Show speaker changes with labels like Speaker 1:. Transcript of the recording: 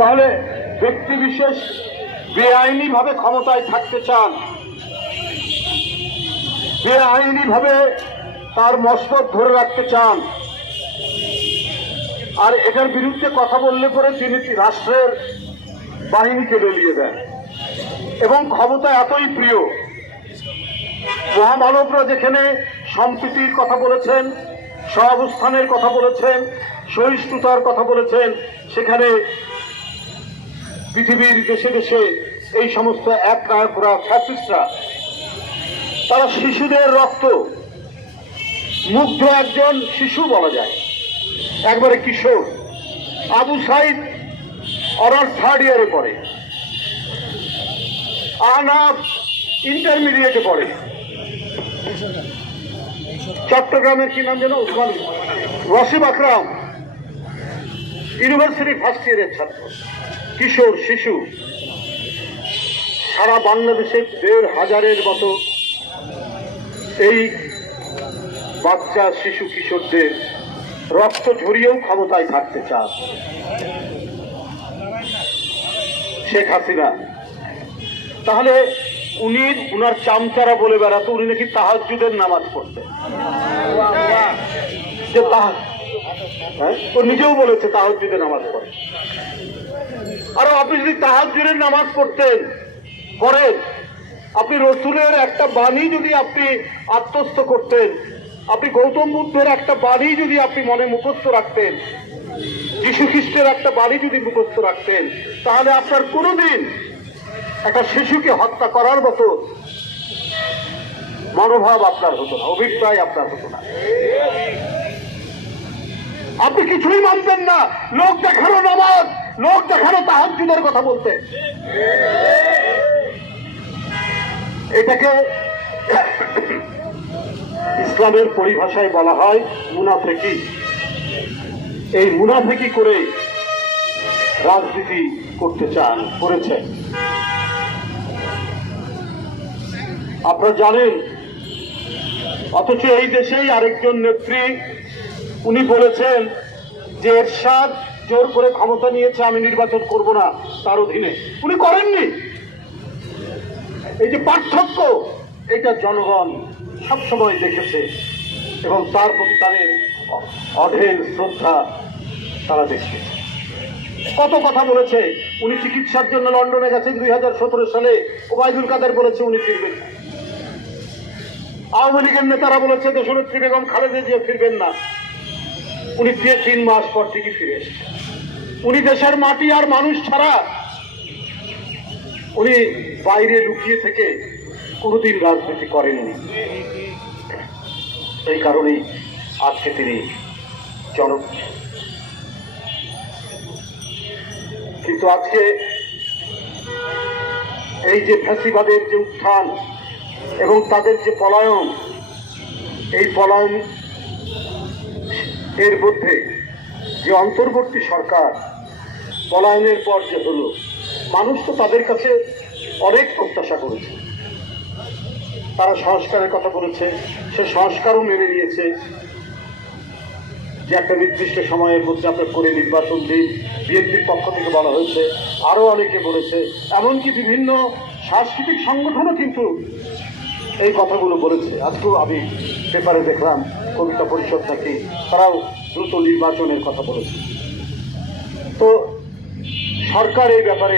Speaker 1: তাহলে ব্যক্তি বিশেষ বেআইনি ভাবে ক্ষমতায় থাকতে চান। বেআইনি ভাবে তার মসনদ ধরে রাখতে চান। আর এটার বিরুদ্ধে কথা বললে পরে তিনি রাষ্ট্রের বাহিনীকে বেরিয়ে দেন। এবং ক্ষমতা এতই প্রিয়, মহামানবরা যেখানে সম্প্রীতির কথা বলেছেন, সহাবস্থানের কথা বলেছেন, সহিষ্ণুতার কথা বলেছেন, সেখানে পৃথিবীর দেশে দেশে এই সমস্ত এক নায়করা ফ্যাসিস্টরা তারা শিশুদের রক্ত, মুগ্ধ একজন শিশু বলা যায়, একবারে কিশোর, আবু সাইদ অনার্স থার্ড ইয়ারে পড়ে আহনাফ ইন্টারমিডিয়েটে পড়ে। চট্টগ্রামের কি নাম যেন? উসমান রসিম আকরাম। ইউনিভার্সিটি ফার্স্ট ইয়ারের ছাত্র, কিশোর, শিশু। সারা বাংলাদেশে দেড় হাজারের মতো এই বাচ্চা, শিশু, কিশোরদের রক্ত ঝরিয়েও ক্ষমতায় থাকতে চান শেখ হাসিনা। তাহলে উনি উনার চামচারা বলে বেড়াতো, উনি নাকি তাহাজুদের নামাজ পড়তেন। যে তাহাজ হ্যাঁ? ও নিজেও বলেছে তাহাজুদের নামাজ পড়ে। আর আপনি যদি তাহাজুদের নামাজ পড়তেন করেন, আপনি রসুলের একটা বাণী যদি আপনি আত্মস্থ করতেন, আপনি গৌতম বুদ্ধের একটা বাণী যদি আপনি মনে মুখস্থ রাখতেন, যীশু খ্রিস্টের একটা বাণী যদি মুখস্থ রাখতেন, তাহলে আপনার কোনোদিন একটা শিশুকে হত্যা করার মতো মনোভাব আপনার হতো না, অভিপ্রায় আপনার হতো না। আপনি কিছুই মানতেন না। লোক দেখানো নামাজ, লোক দেখানো তাহাজুদের কথা বলতে। এটাকে ইসলামের পরিভাষায় বলা হয় মুনাফেকি। এই মুনাফেকি করে রাজনীতি করতে চান, করেছে। আপনারা জানেন, অথচ এই দেশেই আরেকজন নেত্রী উনি বলেছেন যে এরশাদ জোর করে ক্ষমতা নিয়েছে, আমি নির্বাচন করব না তার অধীনে। উনি করেননি। এই যে পার্থক্য, এটা জনগণ সবসময় দেখেছে এবং তার প্রতি তাদের অ- অঢেল শ্রদ্ধা তারা দেখছে। কত কথা বলেছে, উনি চিকিৎসার জন্য লন্ডনে গেছেন দুই হাজার সতেরো সালে, ওবায়দুল কাদের বলেছে উনি ফিরবেন। আওয়ামী লীগের নেতারা বলেছে দেশনেত্রী বেগম খালেদা জিয়া ফিরবেন না। উনি ফিরে তিন মাস পর ঠিকই ফিরে এসেছেন। উনি দেশের মাটি আর মানুষ ছাড়া উনি বাইরে লুকিয়ে থেকে কোনোদিন রাজনীতি করেননি। এই কারণেই আজকে তিনি জন কিন্তু আজকে এই যে ফ্যাসিবাদের যে উত্থান এবং তাদের যে পলায়ন, এই পলায়ন এর মধ্যে যে অন্তর্বর্তী সরকার পলায়নের পর যে হলো, মানুষ তো তাদের কাছে অনেক প্রত্যাশা করেছে। তারা সংস্কারের কথা বলেছে, সে সংস্কারও মেনে নিয়েছে। যে একটা নির্দিষ্ট সময়ের মধ্যে আপনার করে নির্বাচন দিন, বিএনপির পক্ষ থেকে বলা হয়েছে, আরও অনেকে বলেছে, এমনকি বিভিন্ন সাংস্কৃতিক সংগঠনও কিন্তু এই কথাগুলো বলেছে। আজকেও আমি পেপারে দেখলাম কবিতা পরিষদ নাকি তারাও দ্রুত নির্বাচনের কথা বলেছে। তো সরকার এই ব্যাপারে